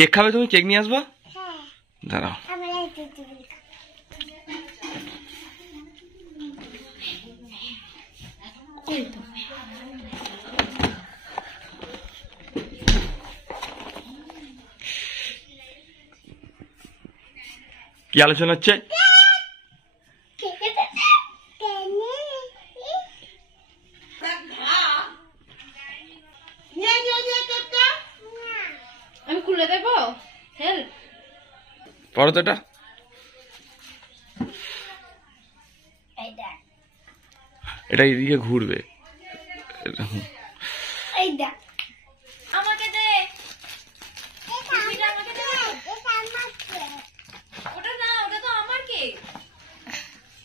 Cake খাবে তুমি? Cake নিয়ে আসবো, দাঁড়াও। কি আলোচনা হচ্ছে? আমি খুলে দেবো, হেল্প পড়ো তো এটা। এটা এদিকে ঘুরবে। আমাকে দে, আমাকে দে। ওটা না, ওটা তো আমার কেক।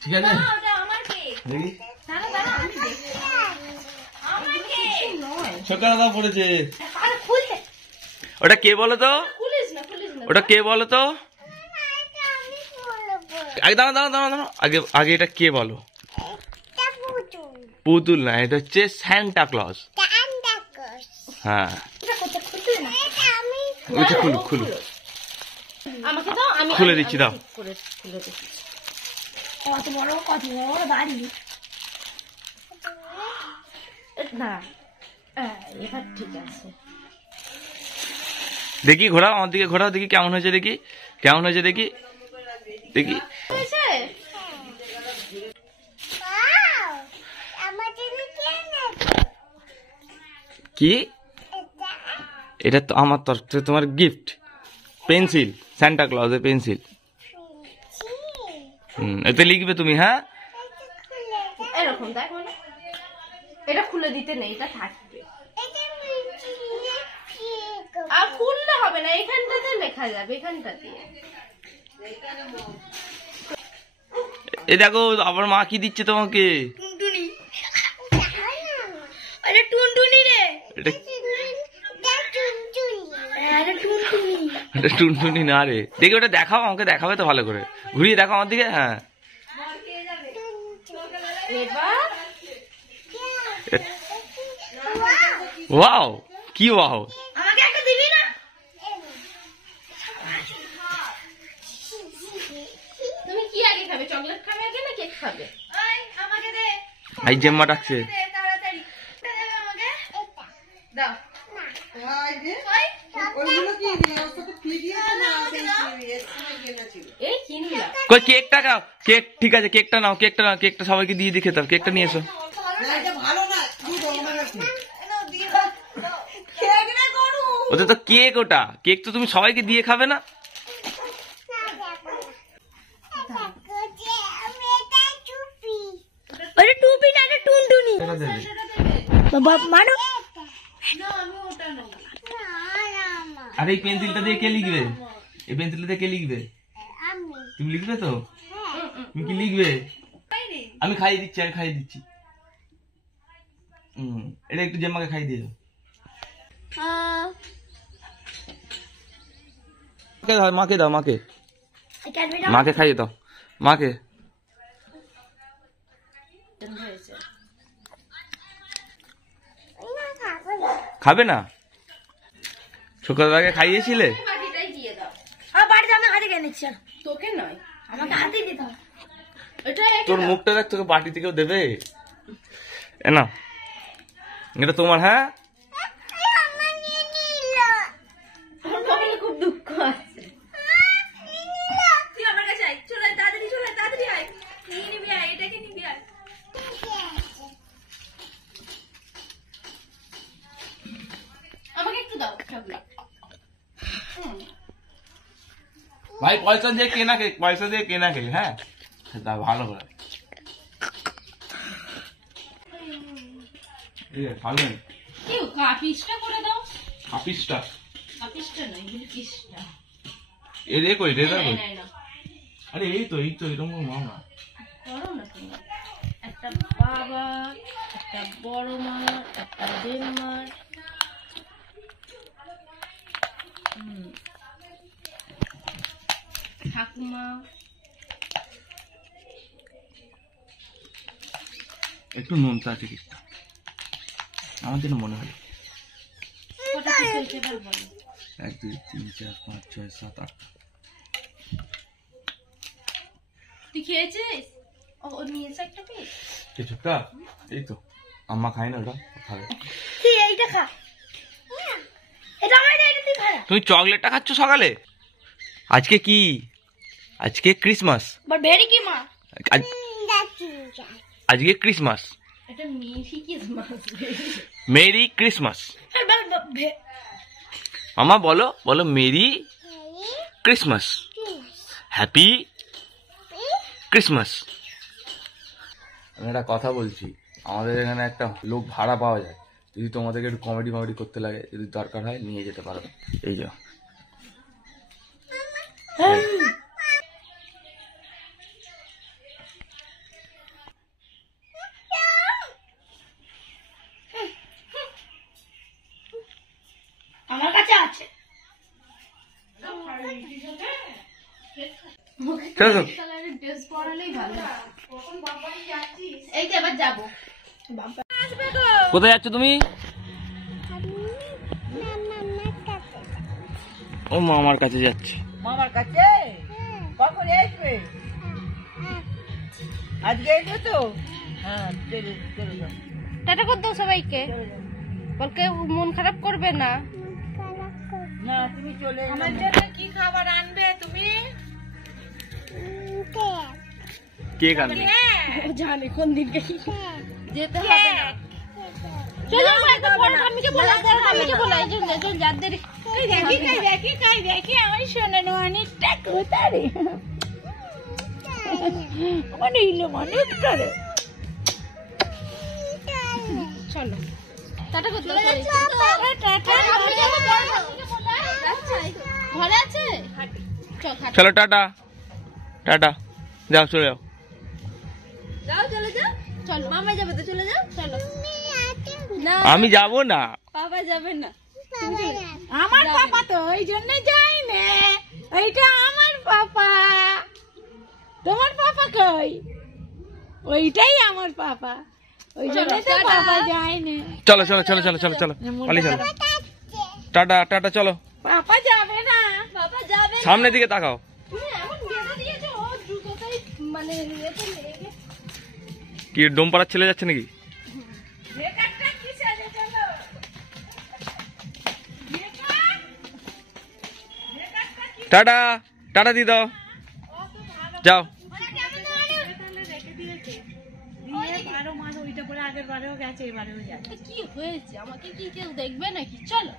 ঠিক আছে, ওটা আমার কেক। দেখি দাঁড়া দাঁড়া, আমি দেখি। আমার কেক নয়, সকালে দাও পড়েছে। আরে খুলতে। ওটা কে বলো তো? খুলিস না, খুলিস না। ওটা কে বলো তো? আগে দাঁড়াও দাঁড়াও দাঁড়াও দাঁড়াও, আগে আগে এটা কে বলো? পুতুল না, এটা হচ্ছে সান্টা ক্লজ। হ্যাঁ, ওইটা খুলো খুলো। আমাকে দাও, আমি খুলে দিচ্ছি, দাও। খুলে দিচ্ছি। কত বড় বাড়ি। না, এটা ঠিক আছে। দেখি ঘোরাও, আমার দিকে ঘোরাও, দেখি কেমন হয়েছে, দেখি কেমন হয়েছে, দেখি দেখি। কি এটা? তো আমার তরফ থেকে তোমার গিফট, পেন্সিল, সান্টা ক্লজের পেন্সিল। এতে লিখবে তুমি। হ্যাঁ, এরকম দেখ, মানে এটা খুলে দিতে নেই, এটা থাকবে। আর খুললে হবে না, এখানটাতে লেখা যাবে, এখানটা দিয়ে। এ দেখো আবার মা কি দিচ্ছে তোমাকে। টুনটুনি রে, এটা টুনটুনি না রে। দেখি ওটা দেখাও, আমাকে দেখাবে তো ভালো করে, ঘুরিয়ে দেখো আমার দিকে। হ্যাঁ, ওয়াও, কি ওয়াও। আমাকে একটা দিবি না? তুমি কি আগে খাবে, চকলেট খাবে আগে না কেক খাবে? আমাকে দে, আই জেম্মা ডাকছে। তাড়াতাড়ি আমাকে দাও। এই কিনলাম। কই কেকটা খাও, কেক ঠিক আছে, কেকটা নাও, কেকটা নাও, কেকটা সবাইকে দিয়ে দিয়ে খেতে হবে। কেকটা নিয়ে এসো। ওটা তো কেক, ওটা কেক তো তুমি সবাইকে দিয়ে খাবে না। ওটা টুপি না, এটা টুনটুনি। বাবা মানো। আরে এই পেন্সিলটা দিয়ে কে লিখবে? এই পেন্সিলটা দিয়ে কে লিখবে? তুমি লিখবে তো? তুমি কি লিখবে? আমি খাইয়ে দিচ্ছি, আমি খাইয়ে দিচ্ছি। এটা একটু জেম্মাকে খাইয়ে দিয়ে দাও। মাকে দাও, মাকে মাকে খাইয়ে দাও, মাকে। খাবে না? সকালবেলা খাইয়েছিলে? বাড়িতে আমি হাতে কিনেছি, তোকে নয়, আমাকে হাতে দিতে হবে। তোর মুখটা দেখ, তোকে বাটি থেকেও দেবে না। এটা তোমার। হ্যাঁ, খুব দুঃখ আছে। তুই আমার কাছে আয়, চলে আয়, তাড়াতাড়ি চলে আয়, তাড়াতাড়ি আয়, নিয়ে নিবি, আয় এটাকে নিবি, আয়। আমাকে একটু দাও চকলেট। ভাই পয়সা দিয়ে কেনা কেক, পয়সা দিয়ে কেনা কেক। হ্যাঁ, দাও ভালো করে। ভালো কেউ কাপিসটা করে দাও। কাপিসটা? কাপিসটা নয়, বিলকিসটা। এ রে কই রে দাও। না, আরে এই তো এরকম মাও না করো না তুমি। একটা বাবা, একটা বড় মা, একটা দেড়মার, ঠাকুমা। একটু নোনতা আছে কেকটা, আমার যেন মনে হয়। কটা পিস হয়েছে এবার বলো। 1 2 3 4 5 6 7 8 তুই খেয়েছিস? ও নিয়েছে একটা পিস। কিছুটা এই তো আম্মা খাই না ওটা খাবে। তুই এইটা খা, এটা আমার এটা তুই খা। তুমি চকলেটটা খাচ্ছ সকালে? আজকে কি? আজকে ক্রিসমাস। বাট ভেরি কি মা, আজকে ক্রিসমাস। এটা মিষ্টি কিসমাস। Merry Christmas. মামা বলো, বলো মেরি ক্রিসমাস, হ্যাপি ক্রিসমাস। আমি একটা কথা বলছি, আমাদের এখানে একটা লোক ভাড়া পাওয়া যায়, যদি তোমাদেরকে একটু কমেডি করতে লাগে, যদি দরকার হয় নিয়ে যেতে পারবে। এই যা আমার কাছে আছে। চলো ড্রেস পরালেই ভালো। এই তো এবার যাবো। আসবে গো। কোথায় যাচ্ছ তুমি? ও মামার কাছে যাচ্ছে। মামার কাছে? কখন আসবে? আজকে আসবে তো? হ্যাঁ চলে চলে যাও। টাটা করে দাও সবাইকে। বলকে মন খারাপ করবে না। না তুমি চলে যাও। আমার জন্য কি খাবার আনবে তুমি? কেক আনবে। জানি কোন দিনকে যেতে হবে না। চলো একটু বড় ঠাম্মিকে বলে, বড় ঠাম্মিকে বলে এই জন্য চল যাদের দেখি আমার শোনানো অনেকটা কোথারে অনেক অনেক করে। চলো টাটা করতে ঘরে আছে। চলো টাটা টাটা, যাও চলে যাও। যাও চলে যাও। চলো মামা যাবে তো চলে যাও। চলো না আমি যাব না। বাবা যাবে না। আমার পাপা তো ওই জন্য যাই না, ওইটা আমার পাপা। তোমার পাপা কই? ওইটাই আমার পাপা, ওই জন্য তো পাপা যায় না। চলো চলো চলো চলো চলো চলো পালিয়ে চলো। টাটা টাটা চলো। পাপা যাবে না। বাবা যাবে। সামনের দিকে তাকাও। তুমি এমন বেঁধে দিয়েছো ও জুতোটাই মানে ইয়েতে লেগে। কি ডোম পাড়ার ছেলে যাচ্ছে নাকি? টাটা টাটা দিয়ে দাও, যাও। কি হয়েছে? আমাকে কি কেউ দেখবে নাকি? চলো।